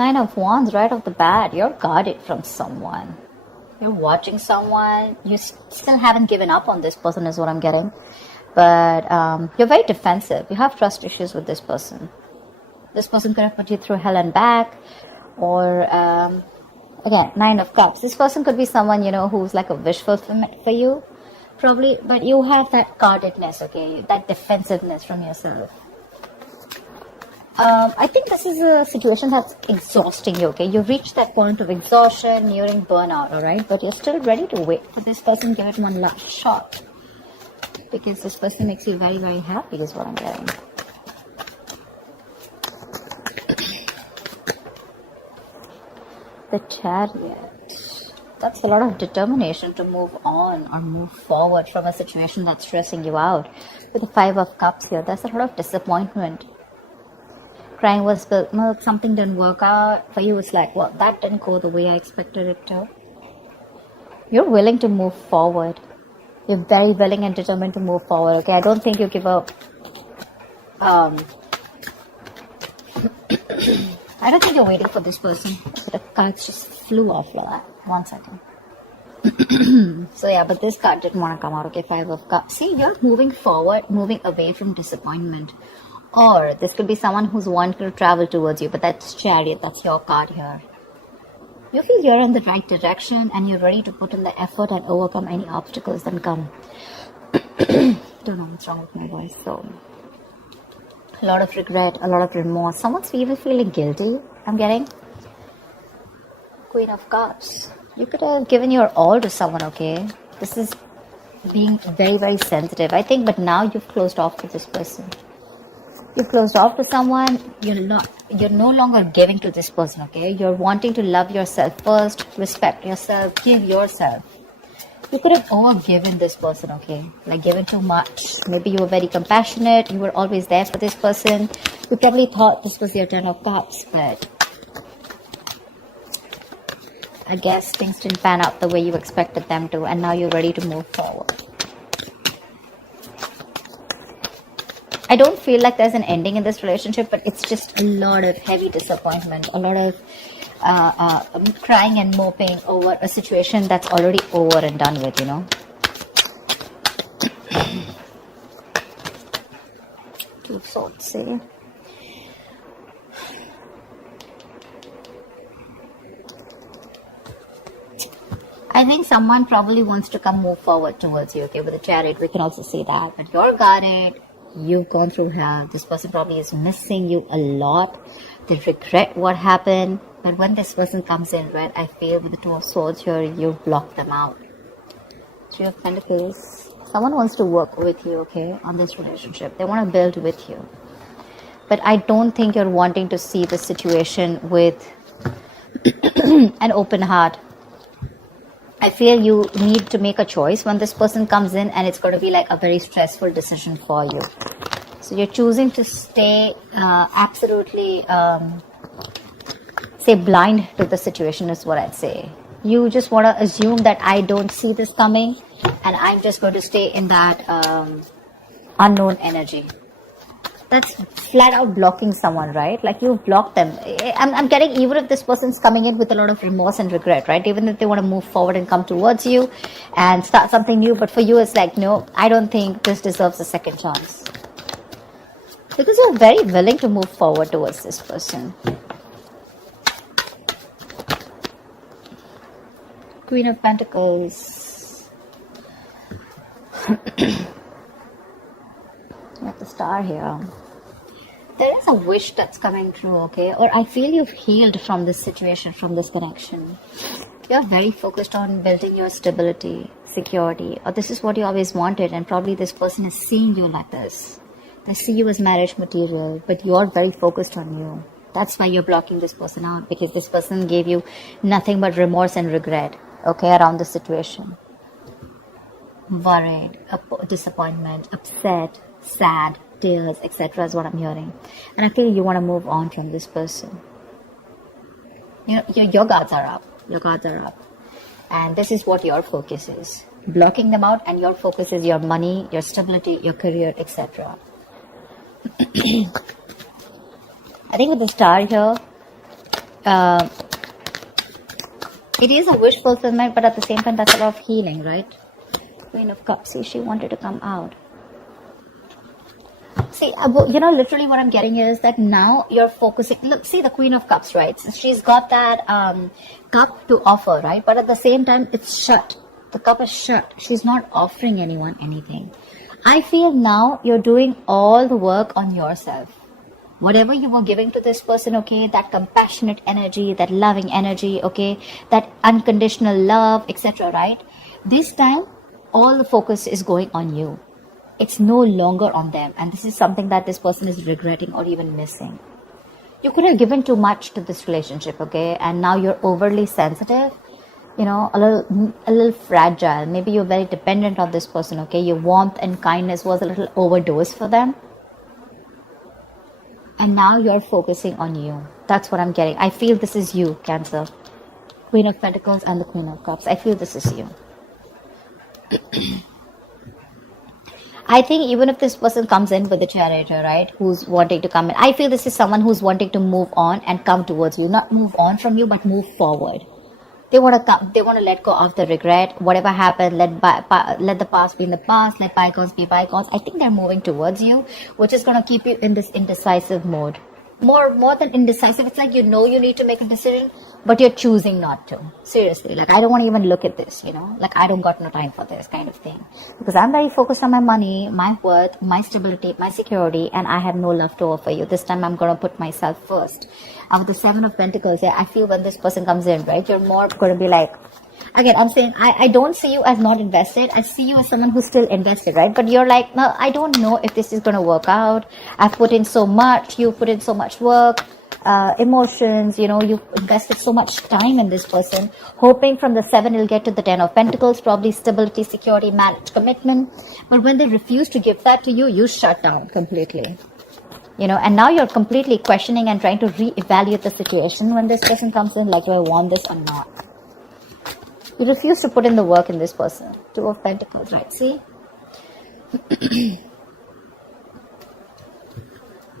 Nine of Wands right off the bat. You're guarded from someone. You're watching someone. You still haven't given up on this person is what I'm getting. But you're very defensive. You have trust issues with this person. This person could have put you through hell and back. Or, again, Nine of Cups. This person could be someone, who's like a wish fulfillment for you. Probably. But you have that guardedness, okay? That defensiveness from yourself. I think this is a situation that's exhausting you, okay? You've reached that point of exhaustion, nearing burnout, alright? But you're still ready to wait for this person, give it one last shot. Because this person makes you very, very happy is what I'm getting. The Chariot. That's a lot of determination to move on or move forward from a situation that's stressing you out. With the Five of Cups here, there's a lot of disappointment. Crying was spilled milk, something didn't work out. For you, it's like, well, that didn't go the way I expected it to. You're willing to move forward. You're very willing and determined to move forward, okay? I don't think you give up. I don't think you're waiting for this person. The cards just flew off like that. 1 second. So yeah, but this card didn't want to come out, okay? Five of Cups. See, you're moving forward, moving away from disappointment. Or this could be someone who's wanting to travel towards you, but that's Chariot, that's your card here. You feel you're in the right direction and you're ready to put in the effort and overcome any obstacles that come. Don't know what's wrong with my voice. So, a lot of regret, a lot of remorse. Someone's even feeling guilty, I'm getting. Queen of Cups. You could have given your all to someone, okay? This is being very, very sensitive, I think, but now you've closed off to this person. You've closed off to someone, you're no longer giving to this person, okay? You're wanting to love yourself first, respect yourself, give yourself. You could have overgiven this person, okay? Like given too much. Maybe you were very compassionate, you were always there for this person. You probably thought this was your Ten of Cups, but I guess things didn't pan out the way you expected them to, and now you're ready to move forward. I don't feel like there's an ending in this relationship, but it's just a lot of heavy disappointment, a lot of crying and moping over a situation that's already over and done with, Two of Swords, see? I think someone probably wants to move forward towards you, okay? With the Chariot, we can also see that. But you're guarded. You've gone through hell. This person probably is missing you a lot. They regret what happened. But when this person comes in red, I feel with the Two of Swords here, you've blocked them out. Three of Pentacles. Someone wants to work with you, okay, on this relationship. They want to build with you. But I don't think you're wanting to see the situation with an open heart. I feel you need to make a choice when this person comes in, and it's going to be like a very stressful decision for you. So you're choosing to stay absolutely, say, blind to the situation is what I'd say. You just want to assume that I don't see this coming, and I'm just going to stay in that unknown energy. That's flat out blocking someone, right? Like you've blocked them. I'm getting, even if this person's coming in with a lot of remorse and regret, right? Even if they want to move forward and come towards you and start something new. But for you, it's like, no, I don't think this deserves a second chance. Because you're very willing to move forward towards this person. Queen of Pentacles. You have the Star here. There is a wish that's coming true, okay? Or I feel you've healed from this situation, from this connection. You're very focused on building your stability, security, or this is what you always wanted, and probably this person is seeing you like this. They see you as marriage material, but you're very focused on you. That's why you're blocking this person out, because this person gave you nothing but remorse and regret, okay, around the situation. Worried, disappointment, upset, sad, tears, etc. is what I'm hearing. And I feel you want to move on from this person. Your guards are up. Your guards are up. And this is what your focus is. Blocking them out, and your focus is your money, your stability, your career, etc. I think with the Star here, uh, it is a wish fulfillment, but at the same time, that's a lot of healing, right? Queen of Cups, see, she wanted to come out. See, literally what I'm getting is that now you're focusing. Look, see the Queen of Cups, right? So she's got that cup to offer, right? But at the same time, it's shut. The cup is shut. She's not offering anyone anything. I feel now you're doing all the work on yourself. Whatever you were giving to this person, okay, that compassionate energy, that loving energy, okay, that unconditional love, etc., right? This time, all the focus is going on you. It's no longer on them. And this is something that this person is regretting or even missing. You could have given too much to this relationship, okay? And now you're overly sensitive, a little fragile. Maybe you're very dependent on this person, okay? Your warmth and kindness was a little overdosed for them. And now you're focusing on you. That's what I'm getting. I feel this is you, Cancer. Queen of Pentacles and the Queen of Cups. I feel this is you. I think even if this person comes in with the Charioteer, right, who's wanting to come in, I feel this is someone who's wanting to move on and come towards you. Not move on from you, but move forward. They want to come. They want to let go of the regret. Whatever happened, let the past be in the past. Let bygones be bygones. I think they're moving towards you, which is going to keep you in this indecisive mode. More than indecisive, it's like you need to make a decision, but you're choosing not to. Seriously, like I don't want to even look at this, like I don't got no time for this kind of thing, because I'm very focused on my money, my worth, my stability, my security, and I have no love to offer you. This time I'm going to put myself first. And with the Seven of Pentacles, I feel when this person comes in, right, you're more going to be like, again, I'm saying I don't see you as not invested. I see you as someone who's still invested, right? But you're like, no, I don't know if this is going to work out. I've put in so much. You put in so much work, emotions. You've invested so much time in this person, hoping from the 7 you'll get to the 10 of Pentacles, probably stability, security, marriage, commitment. But when they refuse to give that to you, you shut down completely. And now you're completely questioning and trying to reevaluate the situation when this person comes in, like, do I want this or not? You refuse to put in the work in this person. 2 of Pentacles, right? See?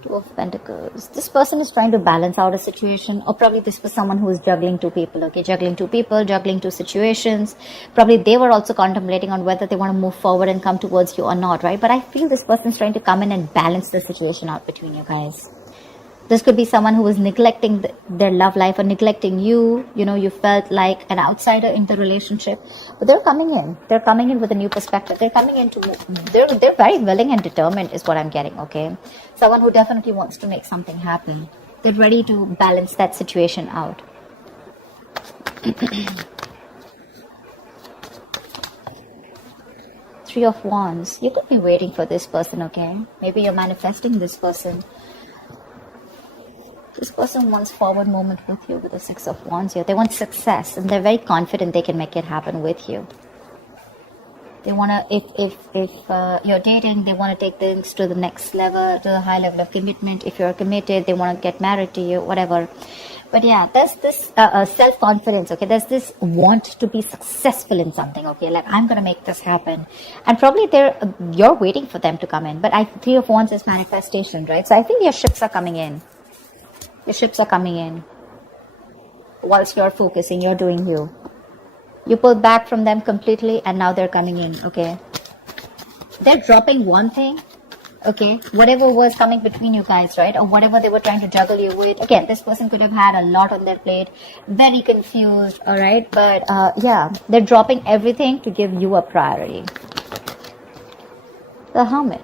2 of Pentacles. This person is trying to balance out a situation, or probably this was someone who is juggling 2 people, okay? Juggling 2 people, juggling 2 situations. Probably they were also contemplating on whether they want to move forward and come towards you or not, right? But I feel this person is trying to come in and balance the situation out between you guys. This could be someone who was neglecting their love life or neglecting you. You felt like an outsider in the relationship. But they're coming in. They're coming in with a new perspective. They're coming in they're very willing and determined is what I'm getting, okay? Someone who definitely wants to make something happen. They're ready to balance that situation out. 3 of Wands. You could be waiting for this person, okay? Maybe you're manifesting this person. This person wants forward movement with you with the 6 of Wands here. They want success and they're very confident they can make it happen with you. They want to, if you're dating, they want to take things to the next level, to the high level of commitment. If you're committed, they want to get married to you, whatever. But yeah, there's this self-confidence, okay? There's this want to be successful in something, okay? Like, I'm going to make this happen. And probably you're waiting for them to come in. But 3 of Wands is manifestation, right? So I think your ships are coming in. Your ships are coming in. Whilst you're focusing, you're doing you. You pull back from them completely and now they're coming in, okay? They're dropping one thing, okay? Whatever was coming between you guys, right? Or whatever they were trying to juggle you with. Again, this person could have had a lot on their plate. Very confused, alright? But yeah, they're dropping everything to give you a priority. The Hermit.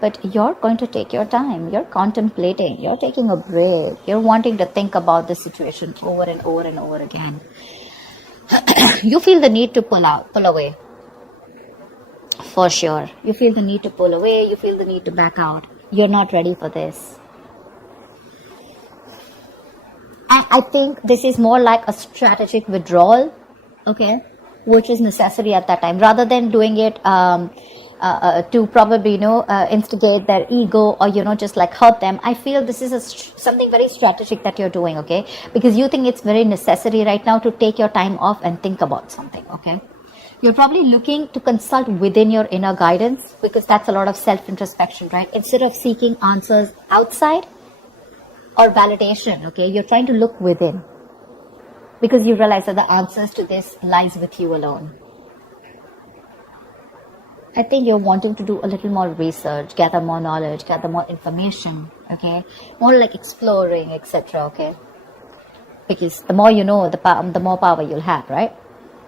But you're going to take your time. You're contemplating. You're taking a break. You're wanting to think about the situation over and over and over again. You feel the need to pull away. For sure. You feel the need to pull away. You feel the need to back out. You're not ready for this. I think this is more like a strategic withdrawal, okay? Which is necessary at that time. Rather than doing it to probably, instigate their ego or, just like hurt them. I feel this is something very strategic that you're doing, okay? Because you think it's very necessary right now to take your time off and think about something, okay? You're probably looking to consult within your inner guidance because that's a lot of self-introspection, right? Instead of seeking answers outside or validation, okay? You're trying to look within. because you realize that the answers to this lies with you alone. I think you're wanting to do a little more research, gather more knowledge, gather more information, okay? More like exploring, etc., okay? Because the more you know, the more power you'll have, right?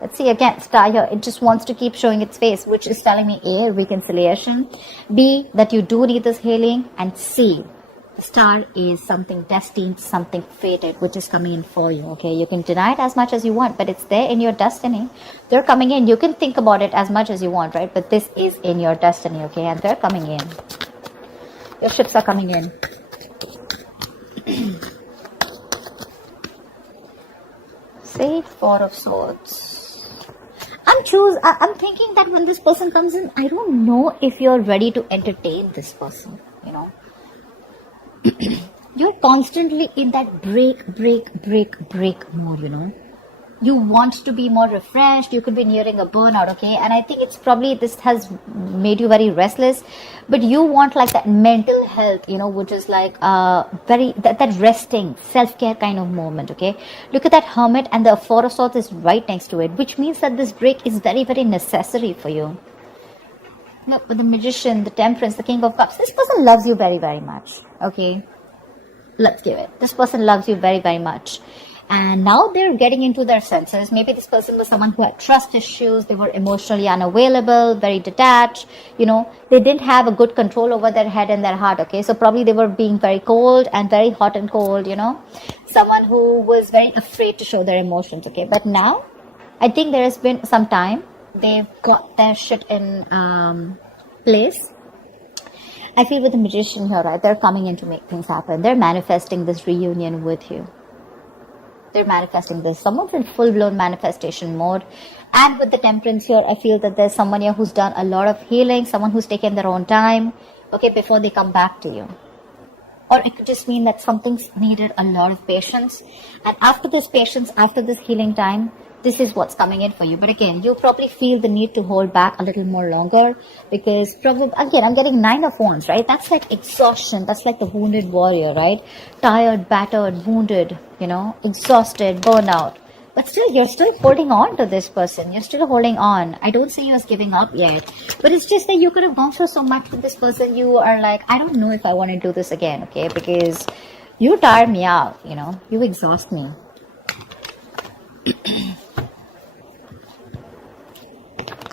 Let's see again, star here. It just wants to keep showing its face, which is telling me A, reconciliation, B, that you do need this healing, and C, the star is something destined, something fated, which is coming in for you, okay? You can deny it as much as you want, but it's there in your destiny. They're coming in. You can think about it as much as you want, right? But this is in your destiny, okay? And they're coming in. Your ships are coming in. See, Four of Swords. I'm thinking that when this person comes in, I don't know if you're ready to entertain this person, you know. You're constantly in that break mode, you know. You want to be more refreshed. You could be nearing a burnout, okay? And I think it's probably this has made you very restless, but you want like that mental health, you know, which is like that resting, self-care kind of moment, okay? Look at that Hermit, and the Four of Swords is right next to it, which means that this break is very, very necessary for you. Look, with the Magician, the Temperance, the King of Cups, this person loves you very, very much, okay? Let's give it. This person loves you very, very much. And now they're getting into their senses. Maybe this person was someone who had trust issues. They were emotionally unavailable, very detached. You know, they didn't have a good control over their head and their heart, okay? So probably they were being very cold and very hot and cold, you know. Someone who was very afraid to show their emotions, okay? But now, I think there has been some time. They've got their shit in place. I feel with the Magician here, right? They're coming in to make things happen. They're manifesting this reunion with you. They're manifesting this. Someone's in full-blown manifestation mode. And with the Temperance here, I feel that there's someone here who's done a lot of healing, someone who's taken their own time, okay, before they come back to you. Or it could just mean that something's needed a lot of patience. And after this patience, after this healing time, this is what's coming in for you. But again, you probably feel the need to hold back a little more longer because probably, again, I'm getting 9 of Wands, right? That's like exhaustion. That's like the wounded warrior, right? Tired, battered, wounded, you know, exhausted, burnout. But still, you're still holding on to this person. You're still holding on. I don't see you as giving up yet. But it's just that you could have gone through so much with this person. You are like, I don't know if I want to do this again, okay? Because you tire me out, you know. You exhaust me.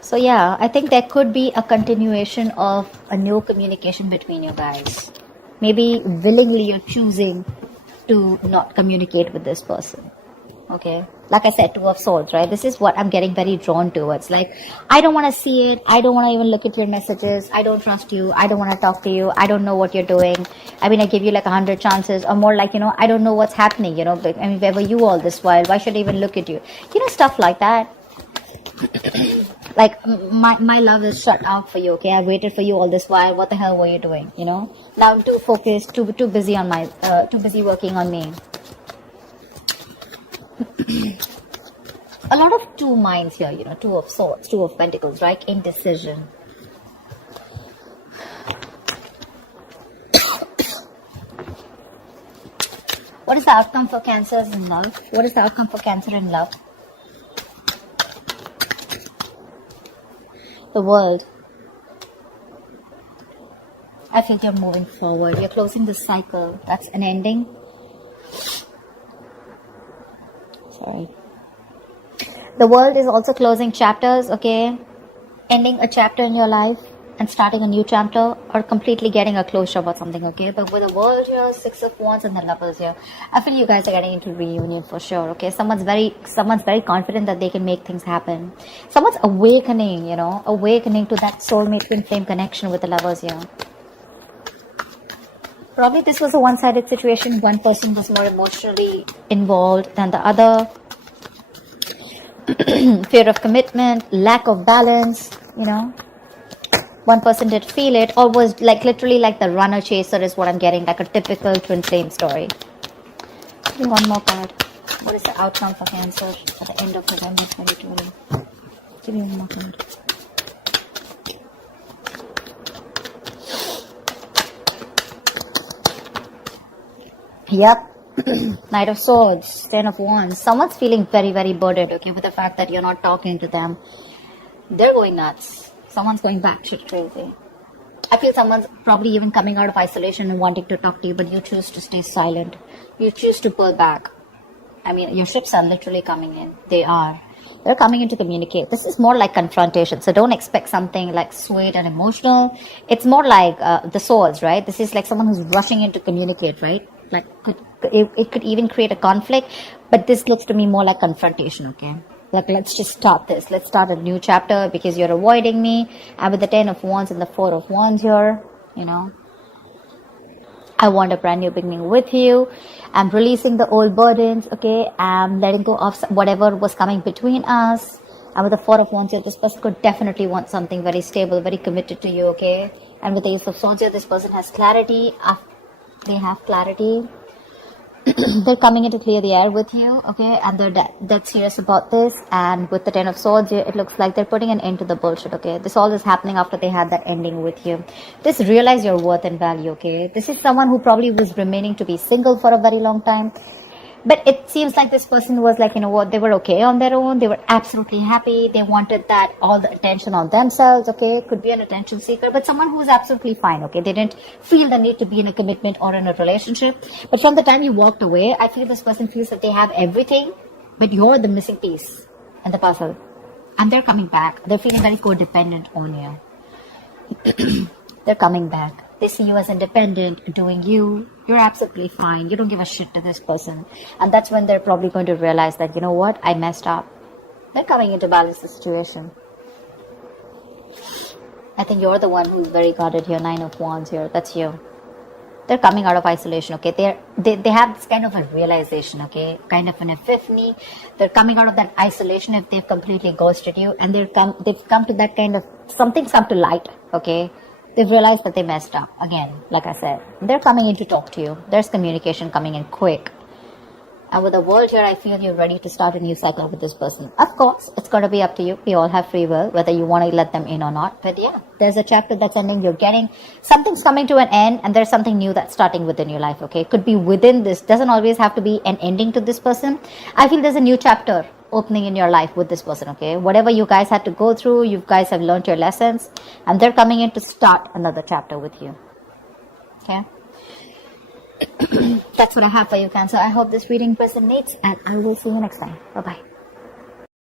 So yeah, I think there could be a continuation of a new communication between you guys. Maybe willingly you're choosing to not communicate with this person. Okay, like I said, Two of Swords, right? This is what I'm getting very drawn towards. Like, I don't want to see it. I don't want to even look at your messages. I don't trust you. I don't want to talk to you. I don't know what you're doing. I mean, I give you like 100 chances, or more like, you know, I don't know what's happening, you know. I mean, where were you all this while? Why should I even look at you? You know, stuff like that. Like, my love is shut out for you, okay? I waited for you all this while. What the hell were you doing, you know? Now I'm too focused, too busy on my, too busy working on me. A lot of two minds here, you know, Two of Swords, Two of Pentacles, right? Indecision. What is the outcome for Cancer in love? What is the outcome for Cancer in love? The World. I feel you're moving forward. You're closing the cycle. That's an ending. Sorry. The World is also closing chapters, okay? Ending a chapter in your life and starting a new chapter, or completely getting a closure about something, okay? But with the World here, Six of Wands and the Lovers here, I feel you guys are getting into reunion for sure, okay? Someone's very confident that they can make things happen. Someone's awakening, you know, awakening to that soulmate twin flame connection with the Lovers here. Probably this was a one-sided situation. One person was more emotionally involved than the other. Fear of commitment, lack of balance, you know. One person did feel it, or was like literally like the runner chaser is what I'm getting, like a typical twin flame story. Give me one more card. What is the outcome for Cancer at the end of November 2020? Give me one more card. Yep. Knight of Swords, Ten of Wands. Someone's feeling very, very burdened, okay, with the fact that you're not talking to them. They're going nuts. Someone's going batshit crazy. I feel someone's probably even coming out of isolation and wanting to talk to you, but you choose to stay silent. You choose to pull back. I mean, your ships are literally coming in. They are. They're coming in to communicate. This is more like confrontation. So don't expect something like sweet and emotional. It's more like the swords, right? This is like someone who's rushing in to communicate, right? Like it could even create a conflict. But this looks to me more like confrontation, okay? Like, let's just start this. Let's start a new chapter because you're avoiding me. And with the 10 of Wands and the 4 of Wands here, you know, I want a brand new beginning with you. I'm releasing the old burdens, okay? I'm letting go of whatever was coming between us. And with the 4 of Wands here, this person could definitely want something very stable, very committed to you, okay? And with the Ace of Swords here, this person has clarity. They have clarity. They're coming in to clear the air with you, okay? And they're dead serious about this. And with the 10 of Swords, it looks like they're putting an end to the bullshit, okay? This all is happening after they had that ending with you. Just realize your worth and value, okay? This is someone who probably was remaining to be single for a very long time. But it seems like this person was like, you know what, they were okay on their own. They were absolutely happy. They wanted that, all the attention on themselves, okay? Could be an attention seeker, but someone who is absolutely fine, okay? They didn't feel the need to be in a commitment or in a relationship. But from the time you walked away, I feel this person feels that they have everything, but you're the missing piece in the puzzle. And they're coming back. They're feeling very codependent on you. They're coming back. They see you as independent, doing you. You're absolutely fine. You don't give a shit to this person. And that's when they're probably going to realize that, you know what, I messed up. They're coming in to balance the situation. I think you're the one who's very guarded here. 9 of Wands here. That's you. They're coming out of isolation, okay? They have this kind of a realization, okay? Kind of an epiphany. They're coming out of that isolation if they've completely ghosted you. And they've come to that kind of, something's come to light, okay? They've realized that they messed up. Again, like I said, they're coming in to talk to you. There's communication coming in quick. And with the World here, I feel you're ready to start a new cycle with this person. Of course, it's going to be up to you. We all have free will, whether you want to let them in or not. But yeah, there's a chapter that's ending. You're getting, something's coming to an end, and there's something new that's starting within your life, okay? It could be within this. Doesn't always have to be an ending to this person. I feel there's a new chapter opening in your life with this person, okay? Whatever you guys had to go through, you guys have learned your lessons, and they're coming in to start another chapter with you, okay? That's what I have for you, Cancer. I hope this reading resonates, and I will see you next time. Bye-bye.